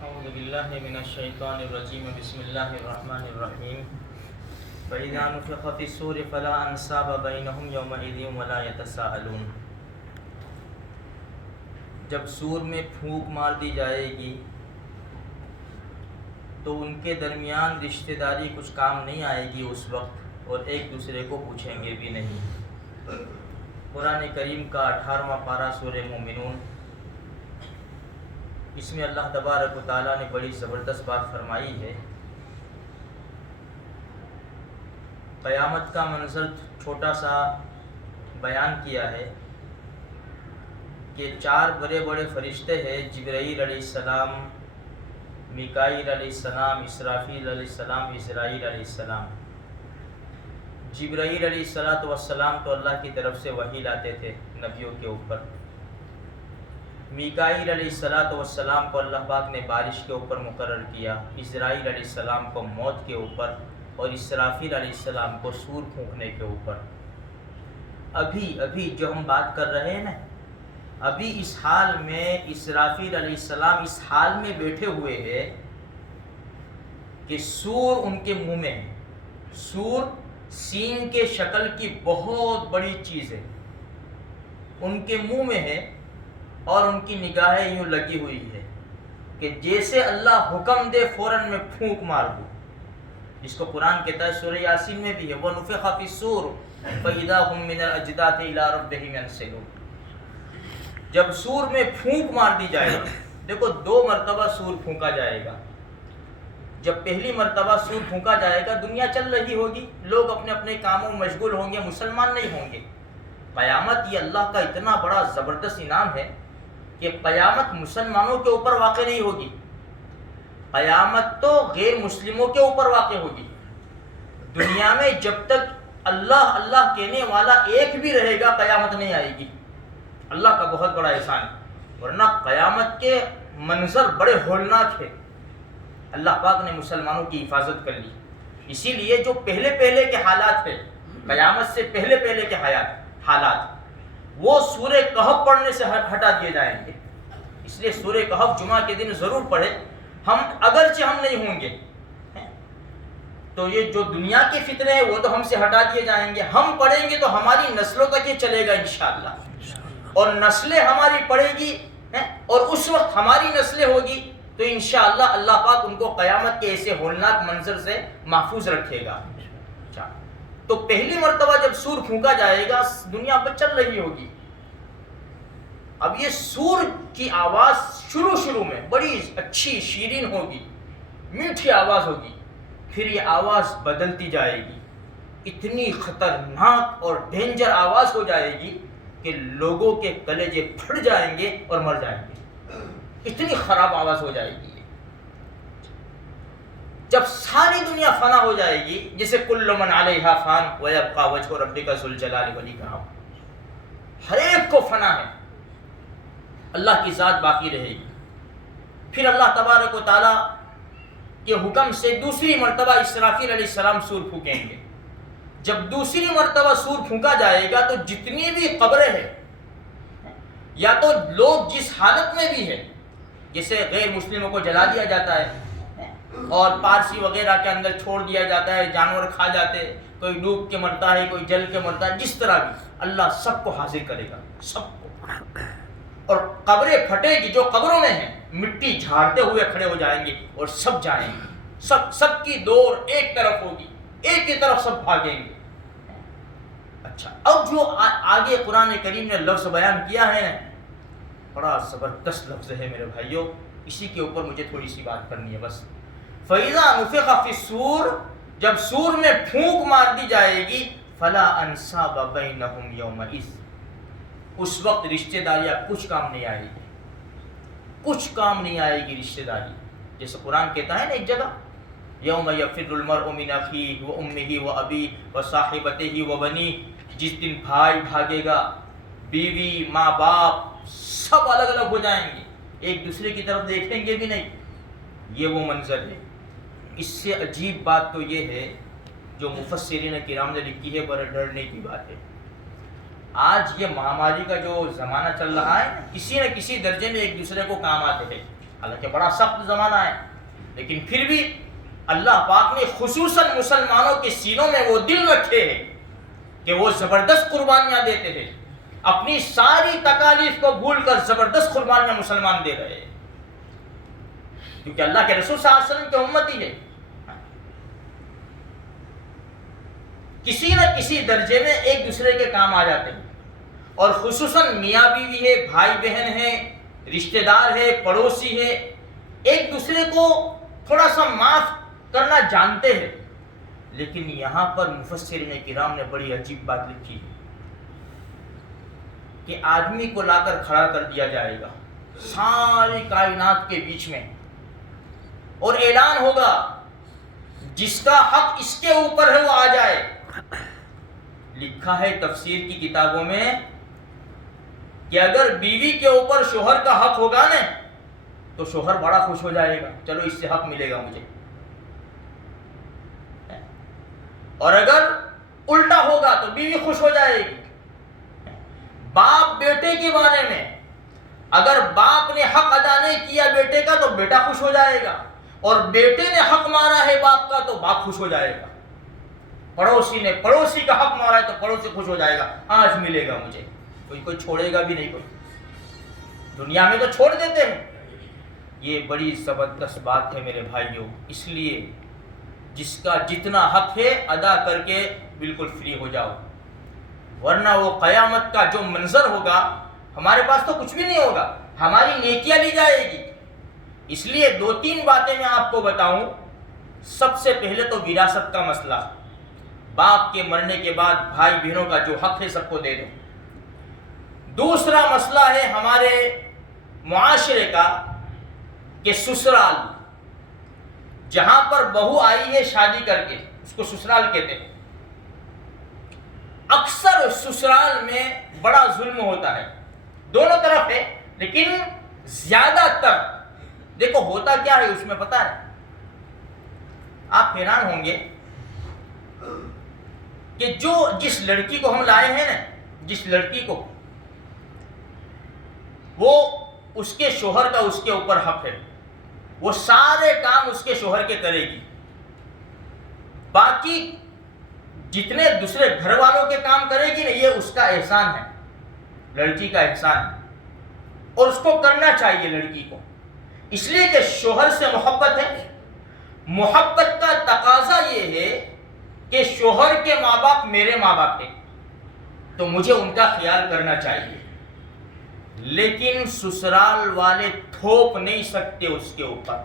اعوذ باللہ من الشیطان الرجیم بسم اللہ الرحمن الرحیم فَإِذَا نُفِخَ فِي الصُّورِ فَلَا أَنْسَابَ بَيْنَهُمْ يَوْمَئِذٍ وَلَا يَتَسَاءَلُونَ۔ جب سور میں پھونک مار دی جائے گی تو ان کے درمیان رشتہ داری کچھ کام نہیں آئے گی اس وقت، اور ایک دوسرے کو پوچھیں گے بھی نہیں۔ قرآن کریم کا 18واں پارہ سورہ مومنون، اس میں اللہ تبارک و تعالیٰ نے بڑی زبردست بات فرمائی ہے۔ قیامت کا منظر چھوٹا سا بیان کیا ہے کہ 4 بڑے بڑے فرشتے ہیں، جبرائیل علیہ السلام، میکائیل علیہ السلام، اسرافیل علیہ السلام، عزرائیل علیہ السلام۔ جبرائیل علیہ السلام تو اللہ کی طرف سے وحی لاتے تھے نبیوں کے اوپر۔ میکائیل علیہ السلام کو اللہ پاک نے بارش کے اوپر مقرر کیا، عزرائیل علیہ السلام کو موت کے اوپر، اور اسرافیل علیہ السلام کو سور پھونکنے کے اوپر۔ ابھی جو ہم بات کر رہے ہیں نا، ابھی اس حال میں اسرافیل علیہ السلام اس حال میں بیٹھے ہوئے ہیں کہ سور ان کے منہ میں ہے۔ سور سینگ کے شکل کی بہت بڑی چیز ہے، ان کے منہ میں ہے، اور ان کی نگاہیں یوں لگی ہوئی ہے کہ جیسے اللہ حکم دے فوراً میں پھونک مار دوں، جس کو قرآن کہتا ہے سورہ یاسین میں بھی ہے، وَنُفِخَ فِي الصُّورِ فَإِذَا هُم مِّنَ الْأَجْدَاثِ إِلَىٰ رَبِّهِمْ يَنْسِلُونَ۔ جب سور میں پھونک مار دی جائے گا، دیکھو 2 مرتبہ سور پھونکا جائے گا۔ جب پہلی مرتبہ سور پھونکا جائے گا، دنیا چل رہی ہوگی، لوگ اپنے اپنے کاموں میں مشغول ہوں گے، مسلمان نہیں ہوں گے۔ قیامت یہ اللہ کا اتنا بڑا زبردست انعام ہے کہ قیامت مسلمانوں کے اوپر واقع نہیں ہوگی، قیامت تو غیر مسلموں کے اوپر واقع ہوگی۔ دنیا میں جب تک اللہ اللہ کہنے والا ایک بھی رہے گا، قیامت نہیں آئے گی۔ اللہ کا بہت بڑا احسان ہے، ورنہ قیامت کے منظر بڑے ہولناک ہے۔ اللہ پاک نے مسلمانوں کی حفاظت کر لی، اسی لیے جو پہلے کے حالات ہیں، قیامت سے پہلے کے حالات، وہ سورہ کہف پڑھنے سے ہٹا دیے جائیں گے۔ اس لیے سورہ کہف جمعہ کے دن ضرور پڑھیں، اگرچہ ہم نہیں ہوں گے تو یہ جو دنیا کے فتنے ہیں وہ تو ہم سے ہٹا دیے جائیں گے، ہم پڑھیں گے تو ہماری نسلوں تک یہ چلے گا انشاءاللہ، اور نسلیں ہماری پڑھیں گی، اور اس وقت ہماری نسلیں ہوگی تو انشاءاللہ اللہ پاک ان کو قیامت کے ایسے ہولناک منظر سے محفوظ رکھے گا۔ تو پہلی مرتبہ جب سور پھونکا جائے گا، دنیا پر چل رہی ہوگی۔ اب یہ سور کی آواز شروع میں بڑی اچھی شیرین ہوگی، میٹھی آواز ہوگی، پھر یہ آواز بدلتی جائے گی، اتنی خطرناک اور ڈینجر آواز ہو جائے گی کہ لوگوں کے کلیجے پھٹ جائیں گے اور مر جائیں گے، اتنی خراب آواز ہو جائے گی۔ جب ساری دنیا فنا ہو جائے گی، جسے کل من علیہا فان ویبقی وجہ ربک ذو الجلال والاکرام، ہر ایک کو فنا ہے، اللہ کی ذات باقی رہے گی۔ پھر اللہ تبارک و تعالیٰ کے حکم سے دوسری مرتبہ اسرافیل علیہ السلام سور پھونکیں گے۔ جب دوسری مرتبہ سور پھونکا جائے گا تو جتنی بھی قبریں ہیں، یا تو لوگ جس حالت میں بھی ہیں، جسے غیر مسلموں کو جلا دیا جاتا ہے اور پارسی وغیرہ کے اندر چھوڑ دیا جاتا ہے، جانور کھا جاتے، کوئی ڈوب کے مرتا ہے، کوئی جل کے مرتا ہے، جس طرح بھی اللہ سب کو حاضر کرے گا، سب کو، اور قبریں پھٹے گی، جو قبروں میں ہیں مٹی جھاڑتے ہوئے کھڑے ہو جائیں گے اور سب جائیں گے، سب کی دور ایک طرف ہوگی، ایک کی طرف سب بھاگیں گے۔ اچھا، اب جو آگے قرآن کریم نے لفظ بیان کیا ہے، بڑا زبردست لفظ ہے میرے بھائیوں، اسی کے اوپر مجھے تھوڑی سی بات کرنی ہے بس۔ فَإِذَا نُفِخَ فِي الصُّورِ، جب سور میں پھونک مار دی جائے گی، فَلَا أَنْسَابَ بَيْنَهُمْ يَوْمَئِذٍ، اس وقت رشتہ داریاں کچھ کام نہیں آئے گی، کچھ کام نہیں آئے گی رشتہ داری۔ جیسے قرآن کہتا ہے نا ایک جگہ، یوم یفر المرء من اخیہ وامہ وابیہ وصاحبتہ وبنیہ، جس دن بھائی بھاگے گا، بیوی، ماں باپ سب الگ الگ ہو جائیں گے، ایک دوسرے کی طرف دیکھیں گے بھی نہیں، یہ وہ منظر ہے۔ اس سے عجیب بات تو یہ ہے جو مفسرین کرام نے لکھی ہے، بڑے ڈرنے کی بات ہے۔ آج یہ مہاماری کا جو زمانہ چل رہا ہے، کسی نہ کسی درجے میں ایک دوسرے کو کام آتے ہیں۔ حالانکہ بڑا سخت زمانہ ہے، لیکن پھر بھی اللہ پاک نے خصوصاً مسلمانوں کے سینوں میں وہ دل رکھے ہیں کہ وہ زبردست قربانیاں دیتے ہیں، اپنی ساری تکالیف کو بھول کر زبردست قربانیاں مسلمان دے رہے ہیں، کیونکہ اللہ کے رسول صلی اللہ علیہ وسلم کے امتی ہے۔ کسی نہ کسی درجے میں ایک دوسرے کے کام آ جاتے ہیں، اور خصوصاً میاں بیوی ہے، بھائی بہن ہے، رشتہ دار ہے، پڑوسی ہے، ایک دوسرے کو تھوڑا سا معاف کرنا جانتے ہیں۔ لیکن یہاں پر مفسرین کرام نے بڑی عجیب بات لکھی ہے کہ آدمی کو لا کر کھڑا کر دیا جائے گا ساری کائنات کے بیچ میں، اور اعلان ہوگا جس کا حق اس کے اوپر ہے وہ آ جائے۔ لکھا ہے تفسیر کی کتابوں میں کہ اگر بیوی کے اوپر شوہر کا حق ہوگا نا تو شوہر بڑا خوش ہو جائے گا، چلو اس سے حق ملے گا مجھے، اور اگر الٹا ہوگا تو بیوی خوش ہو جائے گی۔ باپ بیٹے کے بارے میں اگر باپ نے حق ادا نہیں کیا بیٹے کا تو بیٹا خوش ہو جائے گا، اور بیٹے نے حق مارا ہے باپ کا تو باپ خوش ہو جائے گا۔ پڑوسی نے پڑوسی کا حق مارا ہے تو پڑوسی خوش ہو جائے گا، آج ملے گا مجھے، کوئی چھوڑے گا بھی نہیں، کوئی دنیا میں تو چھوڑ دیتے ہیں۔ یہ بڑی زبردست بات ہے میرے بھائیوں، اس لیے جس کا جتنا حق ہے ادا کر کے بالکل فری ہو جاؤ، ورنہ وہ قیامت کا جو منظر ہوگا، ہمارے پاس تو کچھ بھی نہیں ہوگا، ہماری نیکیاں لی جائے گی۔ اس لیے 2-3 باتیں میں آپ کو بتاؤں۔ سب سے پہلے تو وراثت کا مسئلہ، باپ کے مرنے کے بعد بھائی بہنوں کا جو حق ہے سب کو دے دو۔ دوسرا مسئلہ ہے ہمارے معاشرے کا کہ سسرال، جہاں پر بہو آئی ہے شادی کر کے، اس کو سسرال کہتے ہیں۔ اکثر سسرال میں بڑا ظلم ہوتا ہے، دونوں طرف ہے، لیکن زیادہ تر دیکھو ہوتا کیا ہے اس میں پتہ ہے؟ آپ حیران ہوں گے کہ جس لڑکی کو ہم لائے ہیں نا، جس لڑکی کو، وہ اس کے شوہر کا اس کے اوپر حق ہے، وہ سارے کام اس کے شوہر کے کرے گی، باقی جتنے دوسرے گھر والوں کے کام کرے گی نا، یہ اس کا احسان ہے، لڑکی کا احسان ہے، اور اس کو کرنا چاہیے لڑکی کو، اس لیے کہ شوہر سے محبت ہے۔ محبت کا تقاضا یہ ہے کہ شوہر کے ماں باپ میرے ماں باپ ہیں تو مجھے ان کا خیال کرنا چاہیے، لیکن سسرال والے تھوپ نہیں سکتے اس کے اوپر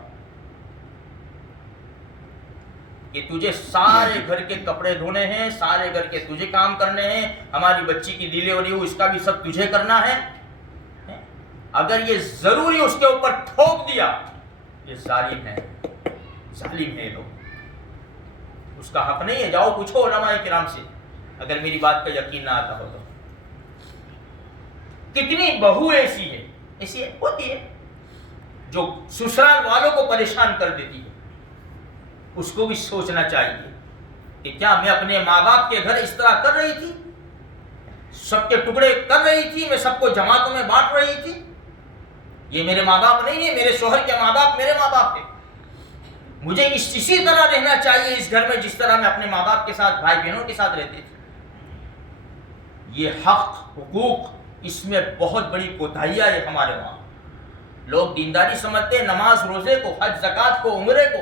کہ تجھے سارے گھر کے کپڑے دھونے ہیں، سارے گھر کے تجھے کام کرنے ہیں، ہماری بچی کی ڈیلیوری ہو اس کا بھی سب تجھے کرنا ہے۔ اگر یہ ضروری اس کے اوپر تھوپ دیا، یہ ظالم ہے، ظالم ہے لوگ، اس کا حق نہیں ہے۔ جاؤ پوچھو علماء کرام سے اگر میری بات کا یقین نہ آتا ہو تو۔ کتنی بہو ایسی ہوتی ہے جو سسرال والوں کو پریشان کر دیتی ہے، اس کو بھی سوچنا چاہیے کہ کیا میں اپنے ماں باپ کے گھر اس طرح کر رہی تھی، سب کے ٹکڑے کر رہی تھی، میں سب کو جماعتوں میں بانٹ رہی تھی؟ یہ میرے ماں باپ نہیں ہے، میرے شوہر کے ماں باپ میرے ماں باپ ہیں، مجھے اسی طرح رہنا چاہیے اس گھر میں جس طرح میں اپنے ماں باپ کے ساتھ، بھائی بہنوں کے ساتھ رہتے تھے۔ یہ حق حقوق، اس میں بہت بڑی کوتاہیاں ہے ہمارے وہاں۔ لوگ دینداری سمجھتے ہیں نماز روزے کو، حج زکوٰۃ کو، عمرے کو،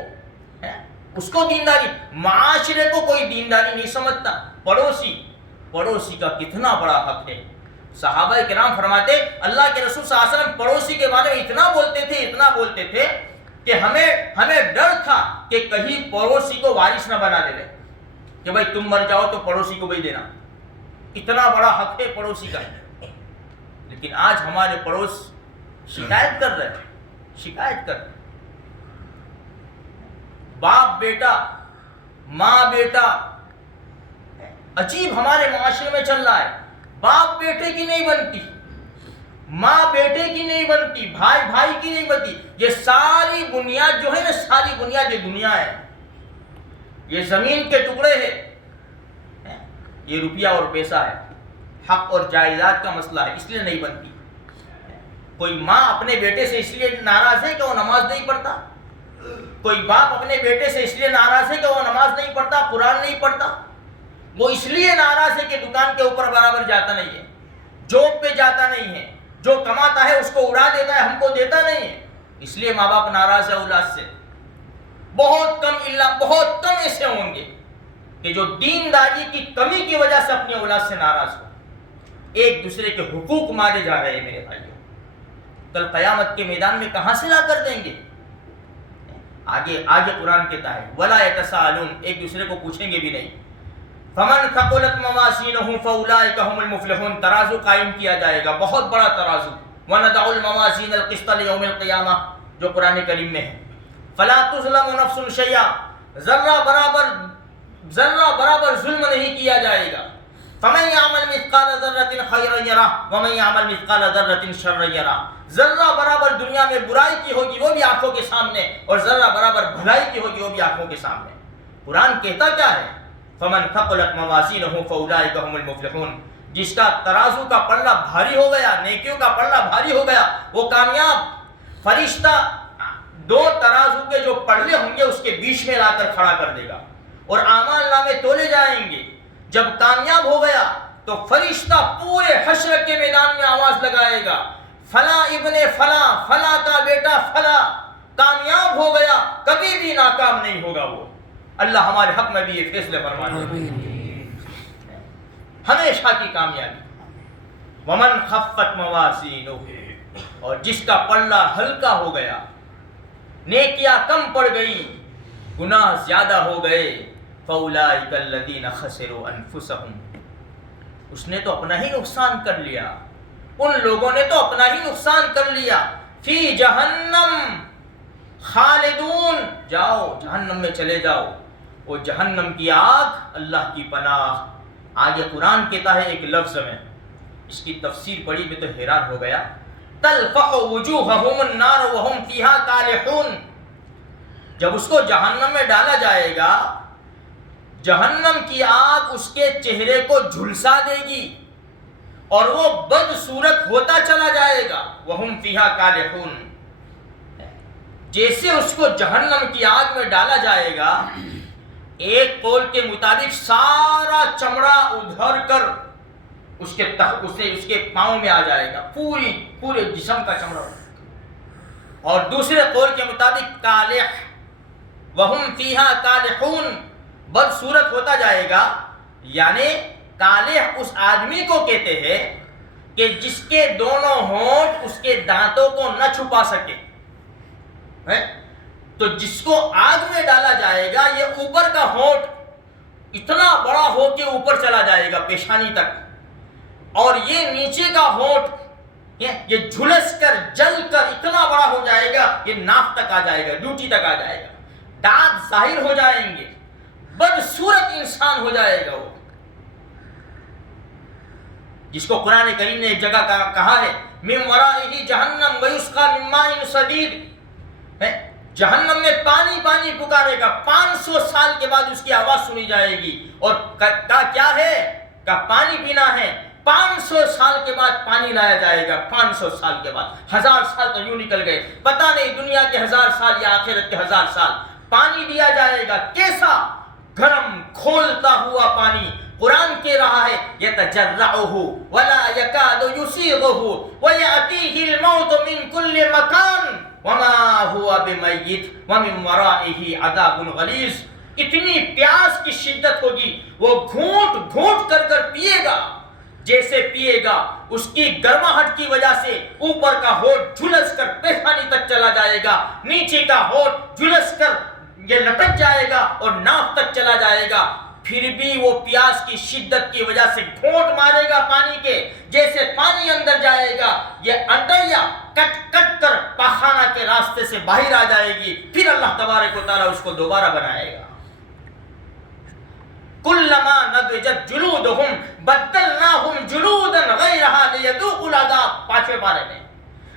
اس کو دینداری، معاشرے کو کوئی دینداری نہیں سمجھتا۔ پڑوسی کا کتنا بڑا حق ہے۔ صحابہ کرام فرماتے اللہ کے رسول صلی اللہ علیہ وسلم پڑوسی کے بارے میں اتنا بولتے تھے کہ ہمیں ڈر تھا کہ کہیں پڑوسی کو وارث نہ بنا دے کہ بھائی تم مر جاؤ تو پڑوسی کو بھی دینا، اتنا بڑا حق ہے پڑوسی کا۔ لیکن آج ہمارے پڑوس شکایت کر رہے باپ بیٹا، ماں بیٹا، عجیب ہمارے معاشرے میں چل رہا ہے۔ باپ بیٹے کی نہیں بنتی، ماں بیٹے کی نہیں بنتی، بھائی بھائی کی نہیں بنتی۔ یہ ساری بنیاد جو ہے نا، ساری بنیاد یہ دنیا ہے، یہ زمین کے ٹکڑے ہیں، یہ روپیہ اور پیسہ ہے، حق اور جائیداد کا مسئلہ ہے، اس لیے نہیں بنتی۔ کوئی ماں اپنے بیٹے سے اس لیے ناراض ہے کہ وہ نماز نہیں پڑھتا، کوئی باپ اپنے بیٹے سے اس لیے ناراض ہے کہ وہ نماز نہیں پڑھتا، قرآن نہیں پڑھتا، وہ اس لیے ناراض ہے کہ دکان کے اوپر برابر جاتا نہیں ہے، جاب پہ جاتا نہیں ہے، جو کماتا ہے اس کو اڑا دیتا ہے، ہم کو دیتا نہیں ہے، اس لیے ماں باپ ناراض ہے اولاد سے۔ بہت کم ایسے ہوں گے کہ جو دینداری کی کمی کی وجہ سے اپنی اولاد سے ناراض ہو۔ ایک دوسرے کے حقوق مارے جا رہے ہیں میرے بھائیوں، کل قیامت کے میدان میں کہاں سے لا کر دیں گے؟ آگے قرآن کہتا ہے وَلَا يَتَسَاءَلُونَ، ایک دوسرے کو پوچھیں گے بھی نہیں۔ فَمَنْ ثَقُلَتْ مَوَازِينُهُ فَأُولَٰئِكَ هُمُ الْمُفْلِحُونَ، ترازو قائم کیا جائے گا، بہت بڑا ترازو۔ وَنَضَعُ الْمَوَازِينَ الْقِسْطَ لِيَوْمِ الْقِيَامَةِ، جو قرآن کریم میں ہے، فَلَا تُظْلَمُ نَفْسٌ شَيْئًا، ذرہ برابر ظلم نہیں کیا جائے گا۔ فَمَن يَعْمَلْ مِثْقَالَ ذَرَّةٍ خَيْرًا يَرَهُ وَمَن يَعْمَلْ مِثْقَالَ ذَرَّةٍ شَرًّا يَرَهُ، ذرہ برابر دنیا میں برائی کی ہوگی وہ بھی آنکھوں کے سامنے، اور ذرہ برابر بھلائی کی ہوگی وہ بھی آنکھوں کے سامنے۔ قرآن کہتا کیا ہے؟ فَمَن ثَقُلَتْ مَوَازِينُهُ فَأُولَٰئِكَ هُمُ الْمُفْلِحُونَ، جس کا ترازو کا پلڑا بھاری ہو گیا، نیکیوں کا پلڑا بھاری ہو گیا، وہ کامیاب۔ فرشتہ دو ترازو کے جو پلڑے ہوں گے اس کے بیچ میں لا کر کھڑا کر دے گا، اور اعمال نامے تولے جائیں گے۔ جب کامیاب ہو گیا تو فرشتہ پورے حشر کے میدان میں آواز لگائے گا، فلاں ابن فلاں، فلاں کا بیٹا فلاں کامیاب ہو گیا، کبھی بھی ناکام نہیں ہوگا وہ۔ اللہ ہمارے حق میں بھی یہ فیصلے فرمائے، ہمیشہ کی کامیابی۔ ومن خفت موازینہ، اور جس کا پلڑا ہلکا ہو گیا، نیکیاں کم پڑ گئی، گناہ زیادہ ہو گئے، فَأُولَٰئِكَ الَّذِينَ خَسِرُوا أَنفُسَهُمْ، اس نے تو اپنا ہی نقصان کر لیا، ان لوگوں نے تو اپنا ہی نقصان کر لیا۔ فی جہنم خالدون، جاؤ جہنم میں چلے جاؤ، وہ جہنم کی آگ، اللہ کی پناہ۔ آگے قرآن کہتا ہے ایک لفظ میں، اس کی تفسیر پڑھی میں تو حیران ہو گیا، تلفح وجوہہم النار وہم فیہا کالحون، جب اس کو جہنم میں ڈالا جائے گا، جہنم کی آگ اس کے چہرے کو جھلسا دے گی اور وہ بدصورت ہوتا چلا جائے گا۔ وہم فیہا کالحون، جیسے اس کو جہنم کی آگ میں ڈالا جائے گا، ایک قول کے مطابق سارا چمڑا ادھر کر اس کے پاؤں میں آ جائے گا، پورے جسم کا چمڑا، اور دوسرے قول کے مطابق کالح، وہم فیہا کالحون، بدصورت ہوتا جائے گا۔ یعنی کالح اس آدمی کو کہتے ہیں کہ جس کے دونوں ہونٹ اس کے دانتوں کو نہ چھپا سکے، تو جس کو آگ میں ڈالا جائے گا، یہ اوپر کا ہونٹ اتنا بڑا ہو کے اوپر چلا جائے گا پیشانی تک، اور یہ نیچے کا ہونٹ یہ جھلس کر جل کر اتنا بڑا ہو جائے گا، یہ ناک تک آ جائے گا، ڈیوٹی تک آ جائے گا، دانت ظاہر ہو جائیں گے، بدصورت انسان ہو جائے گا وہ، جس کو قرآن کریم نے ایک جگہ کہا ہے من ورائہ جہنم ویسقی من ماء صدید، جہنم میں پانی پانی پکارے گا، 500 سال کے بعد اس کی آواز سنی جائے گی، اور کیا ہے کہ پانی پینا ہے، 500 سال کے بعد پانی لایا جائے گا، 500 سال کے بعد، 1000 سال تو یوں نکل گئے، پتہ نہیں دنیا کے 1000 سال یا آخرت کے 1000 سال، پانی دیا جائے گا، کیسا گرم کھولتا ہوا پانی۔ قرآن کہہ رہا ہے یتجرعہ ولا یکاد یسیغہ ویأتیہ الموت من کل مکان وما ہوا بمیت ومن ورائہ عذاب غلیظ، اتنی پیاس کی شدت ہوگی، وہ گھونٹ گھونٹ کر پیے گا، جیسے پیے گا اس کی گرماہٹ کی وجہ سے اوپر کا ہونٹ جھلس کر پیشانی تک چلا جائے گا، نیچے کا ہونٹ جھلس کر یہ لٹک جائے گا اور ناک تک چلا جائے گا، پھر بھی وہ پیاس کی شدت کی وجہ سے گھونٹ مارے گا پانی کے، جیسے پانی اندر جائے گا یہ انڈیا کٹ کٹ کر پاخانہ کے راستے سے باہر آ جائے گی، پھر اللہ تبارک و تعالیٰ اس کو دوبارہ بنائے گا۔ کلما نضجت جلودہم بدلناہم جلودا غیرہا لیذوقوا العذاب، 5ویں پارے میں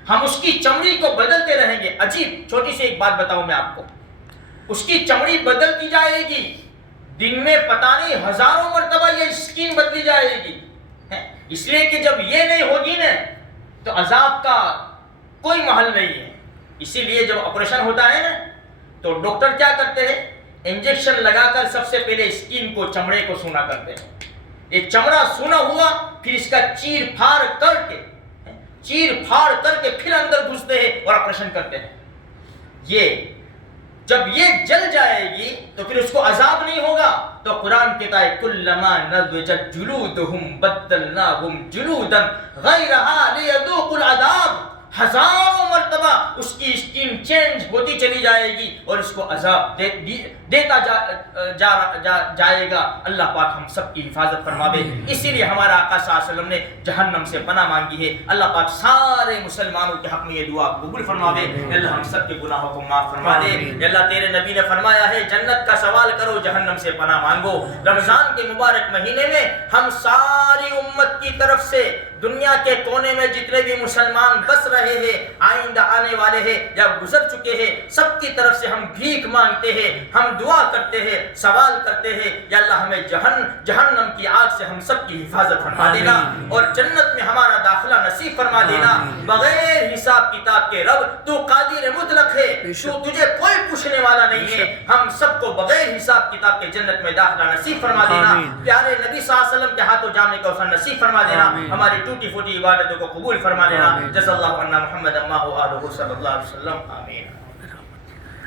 ہم اس کی چمڑی کو بدلتے رہیں گے۔ عجیب، چھوٹی سی ایک بات بتاؤں میں آپ کو، اس کی چمڑی بدلتی جائے گی، دن میں پتہ نہیں ہزاروں مرتبہ یہ اسکن بدلی جائے گی، اس لیے کہ جب یہ نہیں ہوگی نا تو عذاب کا کوئی محل نہیں ہے. اسی لیے جب آپریشن ہوتا ہے نا تو ڈاکٹر کیا کرتے ہیں؟ انجیکشن لگا کر سب سے پہلے اسکن کو، چمڑے کو سونا کرتے ہیں. یہ چمڑا سونا ہوا پھر اس کا چیر پھاڑ کر کے پھر اندر گھستے ہیں اور آپریشن کرتے ہیں. یہ جب یہ جل جائے گی تو پھر اس کو عذاب نہیں ہوگا. تو قرآن کہتا ہے کلما نضجت جلودہم بدلناہم جلودا غیرہا لیذوقوا العذاب. ہزاروں مرتبہ اس کی اسکن چینج ہوتی چلی جائے گی اور اس کو عذاب دیتا جائے گا. اللہ پاک ہم سب کی حفاظت فرماوے. اسی لیے ہمارا آقا صلی اللہ علیہ وسلم نے جہنم سے پناہ مانگی ہے. اللہ پاک سارے مسلمانوں کے حق میں یہ دعا قبول فرماوے. اللہ ہم سب کے گناہوں کو معاف فرما دے. اللہ تیرے نبی نے فرمایا ہے جنت کا سوال کرو، جہنم سے پناہ مانگو. رمضان کے مبارک مہینے میں ہم ساری امت کی طرف سے دنیا کے کونے میں جتنے بھی مسلمان بس رہے ہیں، آئندہ آنے والے ہیں یا گزر چکے ہیں، سب کی طرف سے ہم بھیک مانگتے ہیں، ہم دعا کرتے ہیں، سوال کرتے ہیں یا اللہ ہمیں جہنم کی آگ سے ہم سب کی حفاظت فرما دینا اور جنت میں ہمارا داخلہ نصیب فرما دینا. بغیر حساب کتاب کے رب تو قادر مطلق ہے، تو تجھے کوئی پوچھنے والا نہیں ہے. ہم سب کو بغیر حساب کتاب کے جنت میں داخلہ نصیب فرما دینا. پیارے نبی صلی اللہ علیہ وسلم کے ہاتھوں جامع کوثر نصیب فرما دینا. ہماری ٹوٹی پھوٹی عبادتوں کو قبول فرما لینا. جزا اللہ عنا محمد ما هو آلہ صلی اللہ علیہ وسلم. آمین.